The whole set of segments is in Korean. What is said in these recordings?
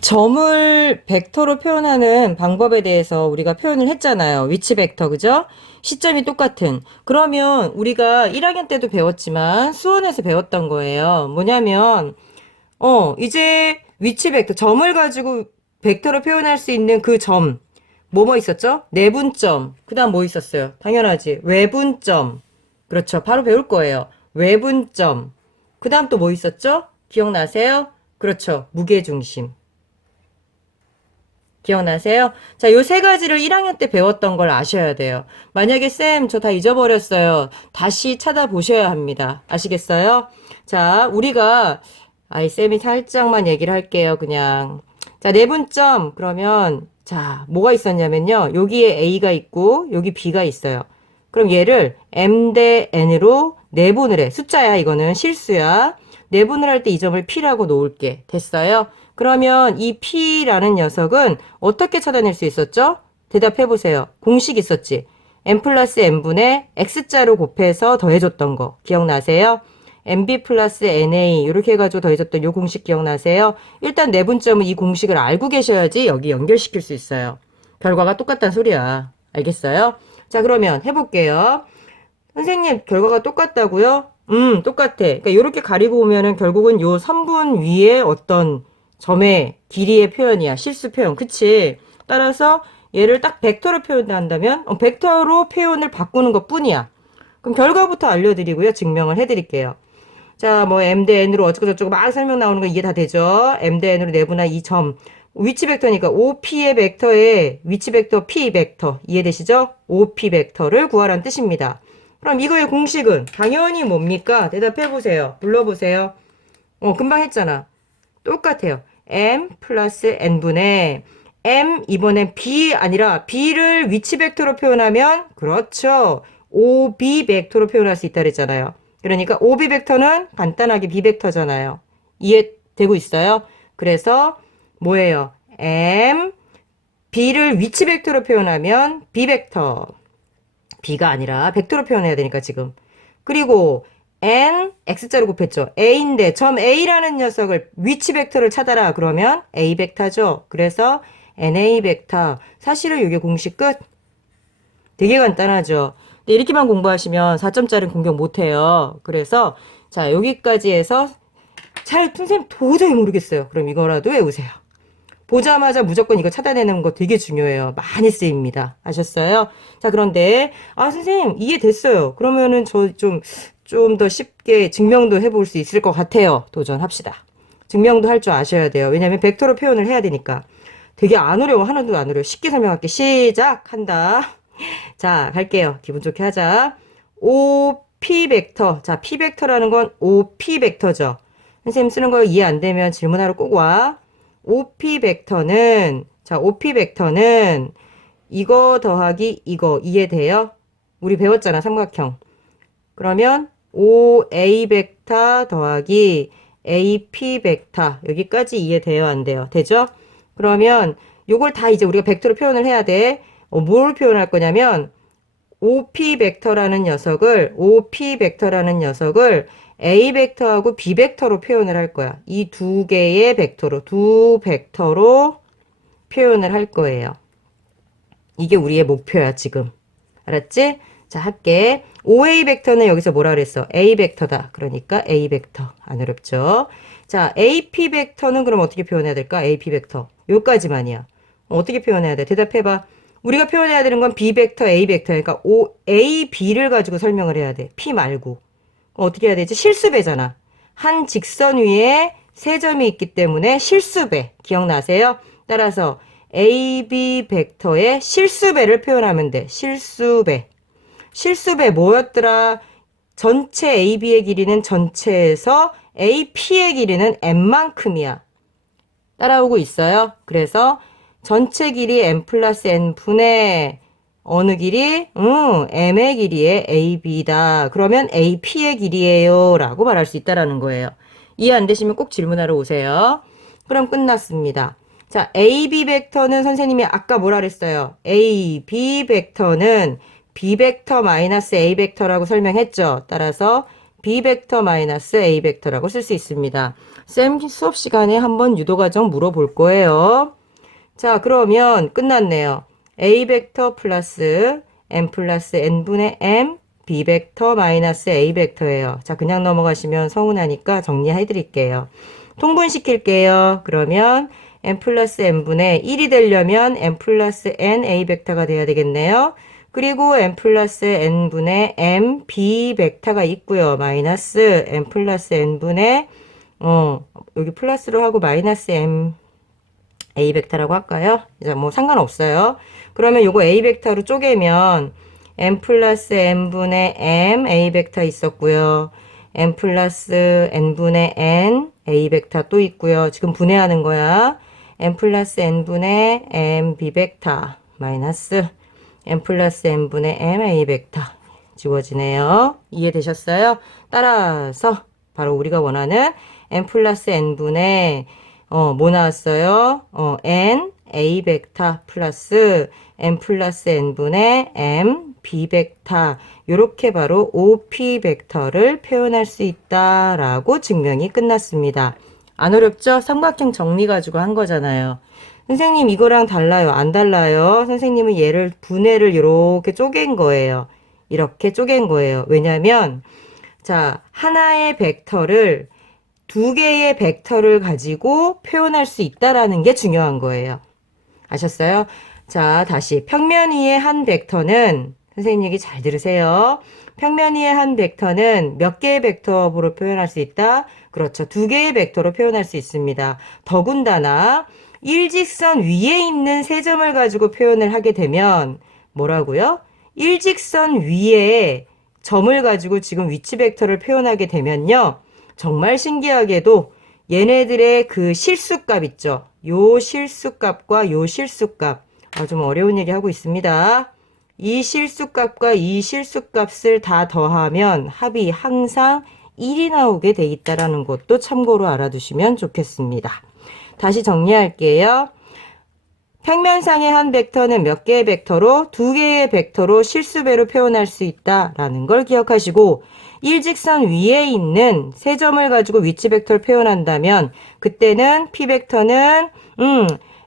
점을 벡터로 표현하는 방법에 대해서 우리가 표현을 했잖아요. 위치 벡터, 그죠? 시점이 똑같은. 그러면 우리가 1학년 때도 배웠지만 수원에서 배웠던 거예요. 뭐냐면, 이제 위치 벡터, 점을 가지고 벡터로 표현할 수 있는 그 점. 뭐뭐 있었죠? 내분점. 그 다음 뭐 있었어요? 당연하지. 외분점. 그렇죠. 바로 배울 거예요. 외분점. 그 다음 또 뭐 있었죠? 기억나세요? 그렇죠. 무게중심. 기억나세요? 자, 요 세 가지를 1학년 때 배웠던 걸 아셔야 돼요. 만약에 쌤, 저 다 잊어버렸어요. 다시 찾아보셔야 합니다. 아시겠어요? 자, 우리가, 쌤이 살짝만 얘기를 할게요. 그냥. 자, 내분점. 그러면, 자, 뭐가 있었냐면요. 여기에 A가 있고, 여기 B가 있어요. 그럼 얘를 M 대 N으로 내분을 해. 숫자야, 이거는 실수야. 내분을 할 때 이 점을 P라고 놓을게. 됐어요? 그러면 이 P라는 녀석은 어떻게 찾아낼 수 있었죠? 대답해 보세요. 공식 있었지? M 플러스 N분의 X자로 곱해서 더해줬던 거. 기억나세요? MB 플러스 NA 이렇게 해가지고 더해줬던 요 공식 기억나세요? 일단 내분점은 이 공식을 알고 계셔야지 여기 연결시킬 수 있어요. 결과가 똑같다는 소리야. 알겠어요? 자, 그러면 해볼게요. 선생님, 결과가 똑같다고요? 똑같아. 그러니까 이렇게 가리고 오면은 결국은 요 선분 위에 어떤 점의 길이의 표현이야. 실수 표현. 그치? 따라서 얘를 딱 벡터로 표현한다면 벡터로 표현을 바꾸는 것 뿐이야. 그럼 결과부터 알려드리고요. 증명을 해드릴게요. 자, 뭐 M 대 N으로 어쩌고저쩌고 막 설명 나오는 거 이해 다 되죠? M 대 N으로 내분한 이 점. 위치 벡터니까 OP의 벡터에 위치 벡터 P 벡터. 이해되시죠? OP 벡터를 구하라는 뜻입니다. 그럼 이거의 공식은 당연히 뭡니까? 대답해보세요. 불러보세요. 금방 했잖아. 똑같아요. M 플러스 N분의 M 이번엔 B 아니라 B를 위치 벡터로 표현하면 그렇죠. OB 벡터로 표현할 수 있다 그랬잖아요. 그러니까 OB 벡터는 간단하게 B 벡터잖아요. 이해되고 있어요? 그래서 뭐예요? M B를 위치 벡터로 표현하면 B 벡터. B가 아니라 벡터로 표현해야 되니까 지금. 그리고 N X자로 곱했죠. A인데 점 A라는 녀석을 위치 벡터를 찾아라. 그러면 A 벡터죠. 그래서 NA 벡터. 사실은 이게 공식 끝. 되게 간단하죠. 근데 이렇게만 공부하시면 4점짜리는 공격 못해요. 그래서 자, 여기까지 해서 잘 선생님 도저히 모르겠어요. 그럼 이거라도 외우세요. 보자마자 무조건 이거 찾아내는 거 되게 중요해요. 많이 쓰입니다. 아셨어요? 자, 그런데, 선생님, 이해됐어요. 그러면은 좀 더 쉽게 증명도 해볼 수 있을 것 같아요. 도전합시다. 증명도 할 줄 아셔야 돼요. 왜냐면 벡터로 표현을 해야 되니까. 되게 안 어려워. 하나도 안 어려워. 쉽게 설명할게. 시작한다. 자, 갈게요. 기분 좋게 하자. OP 벡터. 자, P 벡터라는 건 OP 벡터죠. 선생님 쓰는 거 이해 안 되면 질문하러 꼭 와. OP 벡터는, 자, OP 벡터는 이거 더하기 이거 이해돼요? 우리 배웠잖아, 삼각형. 그러면 OA 벡터 더하기 AP 벡터. 여기까지 이해돼요, 안 돼요? 되죠? 그러면 요걸 다 이제 우리가 벡터로 표현을 해야 돼. 뭘 표현할 거냐면 OP 벡터라는 녀석을 A 벡터하고 B 벡터로 표현을 할 거야. 이 두 개의 벡터로, 두 벡터로 표현을 할 거예요. 이게 우리의 목표야, 지금. 알았지? 자, 할게. OA 벡터는 여기서 뭐라 그랬어? A 벡터다. 그러니까 A 벡터. 안 어렵죠? 자, AP 벡터는 그럼 어떻게 표현해야 될까? AP 벡터. 요까지만이야. 어떻게 표현해야 돼? 대답해봐. 우리가 표현해야 되는 건 B 벡터, A 벡터. 그러니까 A, B를 가지고 설명을 해야 돼. P 말고. 어떻게 해야 되지? 실수배잖아. 한 직선 위에 세 점이 있기 때문에 실수배. 기억나세요? 따라서 AB 벡터의 실수배를 표현하면 돼. 실수배. 실수배 뭐였더라? 전체 AB의 길이는 전체에서 AP의 길이는 N만큼이야. 따라오고 있어요? 그래서 전체 길이 N 플러스 N분의 어느 길이? M의 길이의 AB다. 그러면 AP의 길이에요. 라고 말할 수 있다라는 거예요. 이해 안 되시면 꼭 질문하러 오세요. 그럼 끝났습니다. 자, AB 벡터는 선생님이 아까 뭐라 그랬어요? AB 벡터는 B 벡터 마이너스 A 벡터라고 설명했죠. 따라서 B 벡터 마이너스 A 벡터라고 쓸 수 있습니다. 쌤 수업 시간에 한번 유도과정 물어볼 거예요. 자, 그러면 끝났네요. A 벡터 플러스 M 플러스 N분의 M B 벡터 마이너스 A 벡터예요. 자, 그냥 넘어가시면 서운하니까 정리해 드릴게요. 통분시킬게요. 그러면 M 플러스 N분의 1이 되려면 M 플러스 N A 벡터가 돼야 되겠네요. 그리고 M 플러스 N분의 M B 벡터가 있고요. 마이너스 M 플러스 N분의 여기 플러스로 하고 마이너스 M A 벡터라고 할까요? 이제 뭐 상관없어요. 그러면 요거 A 벡터로 쪼개면 M 플러스 N분의 M A 벡터 있었고요. M 플러스 N분의 N A 벡터 또 있고요. 지금 분해하는 거야. M 플러스 N분의 M B 벡터 마이너스 M 플러스 N분의 M A 벡터 지워지네요. 이해되셨어요? 따라서 바로 우리가 원하는 M 플러스 N분의 뭐 나왔어요? N A 벡터 플러스 M 플러스 N분의 M B 벡터 요렇게 바로 OP 벡터를 표현할 수 있다라고 증명이 끝났습니다. 안 어렵죠? 삼각형 정리 가지고 한 거잖아요. 선생님 이거랑 달라요? 안 달라요? 선생님은 얘를 분해를 이렇게 쪼갠 거예요. 이렇게 쪼갠 거예요. 왜냐면 자 하나의 벡터를 두 개의 벡터를 가지고 표현할 수 있다라는 게 중요한 거예요. 아셨어요? 자, 다시 평면 위의 한 벡터는 선생님 얘기 잘 들으세요. 평면 위의 한 벡터는 몇 개의 벡터로 표현할 수 있다? 그렇죠. 두 개의 벡터로 표현할 수 있습니다. 더군다나 일직선 위에 있는 세 점을 가지고 표현을 하게 되면 뭐라고요? 일직선 위에 점을 가지고 지금 위치 벡터를 표현하게 되면요. 정말 신기하게도 얘네들의 그 실수값 있죠. 요 실수값과 요 실수값. 좀 어려운 얘기 하고 있습니다. 이 실수값과 이 실수값을 다 더하면 합이 항상 1이 나오게 돼 있다라는 것도 참고로 알아두시면 좋겠습니다. 다시 정리할게요. 평면상의 한 벡터는 몇 개의 벡터로? 두 개의 벡터로 실수배로 표현할 수 있다라는 걸 기억하시고 일직선 위에 있는 세 점을 가지고 위치 벡터를 표현한다면 그때는 P 벡터는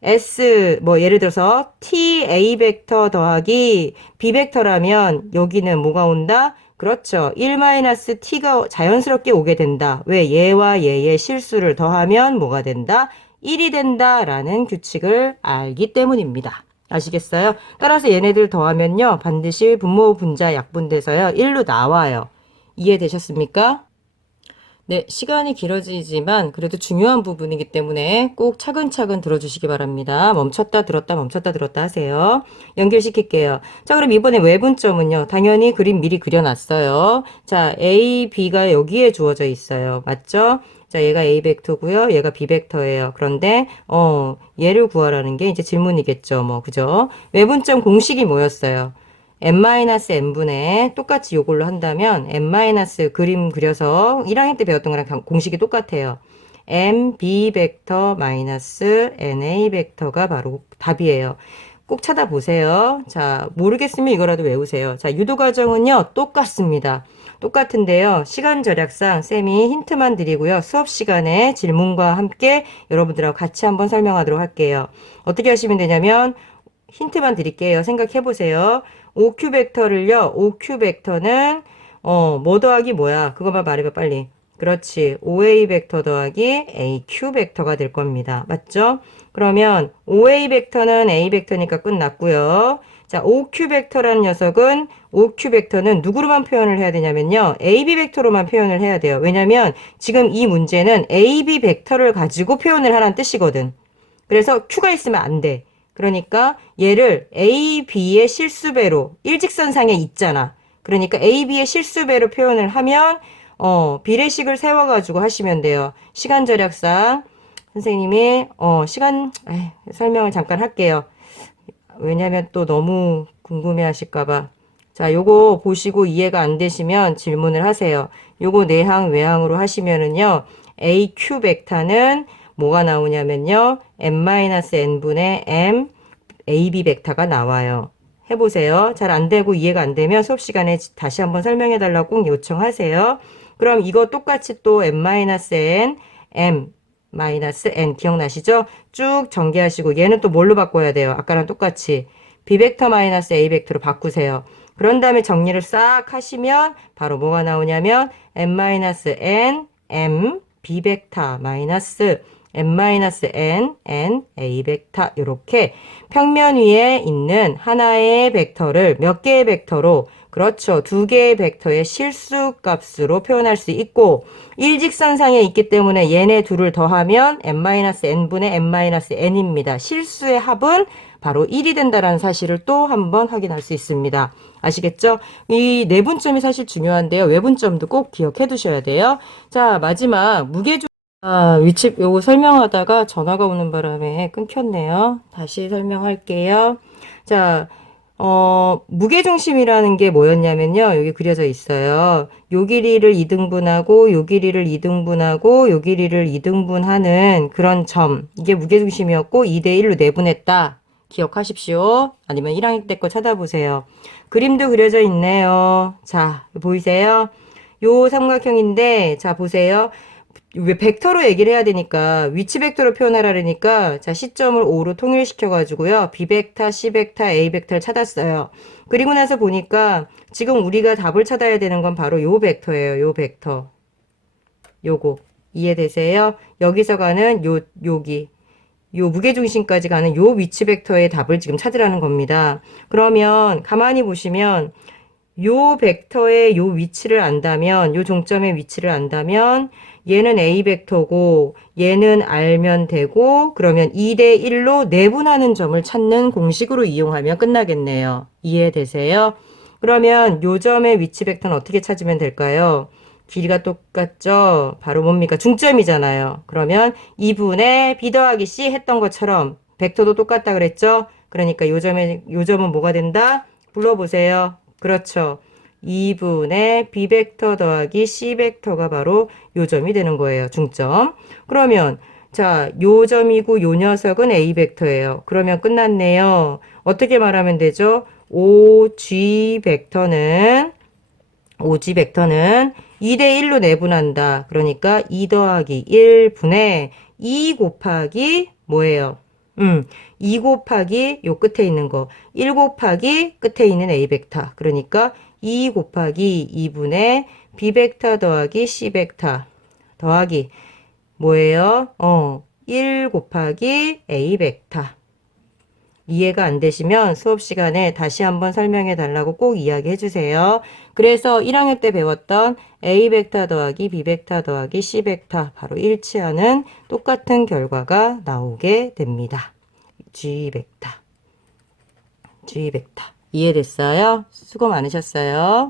S 뭐 예를 들어서 T A 벡터 더하기 B 벡터라면 여기는 뭐가 온다? 그렇죠. 1-T가 자연스럽게 오게 된다. 왜? 얘와 얘의 실수를 더하면 뭐가 된다? 1이 된다라는 규칙을 알기 때문입니다. 아시겠어요? 따라서 얘네들 더하면요. 반드시 분모, 분자, 약분돼서요. 1로 나와요. 이해되셨습니까? 네, 시간이 길어지지만 그래도 중요한 부분이기 때문에 꼭 차근차근 들어주시기 바랍니다. 멈췄다 들었다 멈췄다 들었다 하세요. 연결시킬게요. 자, 그럼 이번에 외분점은요. 당연히 그림 미리 그려놨어요. 자, A, B가 여기에 주어져 있어요. 맞죠? 자, 얘가 A 벡터고요. 얘가 B 벡터예요. 그런데 얘를 구하라는 게 이제 질문이겠죠. 뭐 그죠? 외분점 공식이 뭐였어요? n-n분의 똑같이 요걸로 한다면 n- 그림 그려서 1학년 때 배웠던 거랑 공식이 똑같아요. mb 벡터 마이너스 na 벡터가 바로 답이에요. 꼭 찾아보세요. 자, 모르겠으면 이거라도 외우세요. 자, 유도 과정은요, 똑같습니다. 똑같은데요. 시간 절약상 쌤이 힌트만 드리고요. 수업 시간에 질문과 함께 여러분들하고 같이 한번 설명하도록 할게요. 어떻게 하시면 되냐면 힌트만 드릴게요. 생각해 보세요. OQ 벡터를요. OQ 벡터는 뭐 더하기 뭐야? 그것만 말해봐 빨리. 그렇지. OA 벡터 더하기 AQ 벡터가 될 겁니다. 맞죠? 그러면 OA 벡터는 A 벡터니까 끝났고요. 자, OQ 벡터라는 녀석은 OQ 벡터는 누구로만 표현을 해야 되냐면요. AB 벡터로만 표현을 해야 돼요. 왜냐면 지금 이 문제는 AB 벡터를 가지고 표현을 하라는 뜻이거든. 그래서 Q가 있으면 안 돼. 그러니까 얘를 A, B의 실수배로 일직선상에 있잖아. 그러니까 A, B의 실수배로 표현을 하면 비례식을 세워가지고 하시면 돼요. 시간 절약상 선생님이 설명을 잠깐 할게요. 왜냐면 또 너무 궁금해 하실까봐. 자, 요거 보시고 이해가 안 되시면 질문을 하세요. 요거 내항 외항으로 하시면은요. AQ 벡터는 뭐가 나오냐면요. n-n분의 m AB 벡터가 나와요. 해보세요. 잘 안 되고 이해가 안 되면 수업 시간에 다시 한번 설명해 달라고 꼭 요청하세요. 그럼 이거 똑같이 또 m-n, m-n 기억나시죠? 쭉 전개하시고 얘는 또 뭘로 바꿔야 돼요? 아까랑 똑같이 b벡터 마이너스 a벡터로 바꾸세요. 그런 다음에 정리를 싹 하시면 바로 뭐가 나오냐면 m-n, m, b벡터 마이너스 m-n, n, a벡터 이렇게 평면 위에 있는 하나의 벡터를 몇 개의 벡터로 그렇죠. 두 개의 벡터의 실수값으로 표현할 수 있고 일직선상에 있기 때문에 얘네 둘을 더하면 m-n분의 m-n입니다. 실수의 합은 바로 1이 된다는 사실을 또 한번 확인할 수 있습니다. 아시겠죠? 이 내분점이 사실 중요한데요. 외분점도 꼭 기억해 두셔야 돼요. 자, 마지막 무게중 위치 요거 설명하다가 전화가 오는 바람에 끊겼네요. 다시 설명할게요. 자, 무게중심이라는 게 뭐였냐면요. 여기 그려져 있어요. 요 길이를 2등분하고, 요 길이를 2등분하고, 요 길이를 2등분하는 그런 점. 이게 무게중심이었고, 2대1로 내분했다. 기억하십시오. 아니면 1학년 때 거 찾아보세요. 그림도 그려져 있네요. 자, 보이세요? 요 삼각형인데, 자, 보세요. 왜 벡터로 얘기를 해야 되니까 위치 벡터로 표현하라니까 자 시점을 5로 통일시켜 가지고요 b벡터, c벡터, a벡터를 찾았어요. 그리고 나서 보니까 지금 우리가 답을 찾아야 되는 건 바로 요 벡터예요. 요 벡터 요거 이해되세요? 여기서 가는 여기 요 무게중심까지 가는 요 위치 벡터의 답을 지금 찾으라는 겁니다. 그러면 가만히 보시면 요 벡터의 요 위치를 안다면, 요 종점의 위치를 안다면, 얘는 A 벡터고, 얘는 알면 되고, 그러면 2대1로 내분하는 점을 찾는 공식으로 이용하면 끝나겠네요. 이해되세요? 그러면 요 점의 위치 벡터는 어떻게 찾으면 될까요? 길이가 똑같죠? 바로 뭡니까? 중점이잖아요. 그러면 2분의 B 더하기 C 했던 것처럼, 벡터도 똑같다 그랬죠? 그러니까 요 점은 뭐가 된다? 불러보세요. 그렇죠. 2분의 b벡터 더하기 c벡터가 바로 요 점이 되는 거예요. 중점. 그러면 자, 요 점이고 요 녀석은 a벡터예요. 그러면 끝났네요. 어떻게 말하면 되죠? OG 벡터는 2대1로 내분한다. 그러니까 2 더하기 1분의 2 곱하기 뭐예요? 2 곱하기 요 끝에 있는 거. 1 곱하기 끝에 있는 A벡터. 그러니까 2 곱하기 2분의 B벡터 더하기 C벡터 더하기 뭐예요? 1 곱하기 A벡터. 이해가 안 되시면 수업 시간에 다시 한번 설명해 달라고 꼭 이야기해 주세요. 그래서 1학년 때 배웠던 A벡터 더하기 B벡터 더하기 C벡터 바로 일치하는 똑같은 결과가 나오게 됩니다. G벡터. 이해됐어요? 수고 많으셨어요.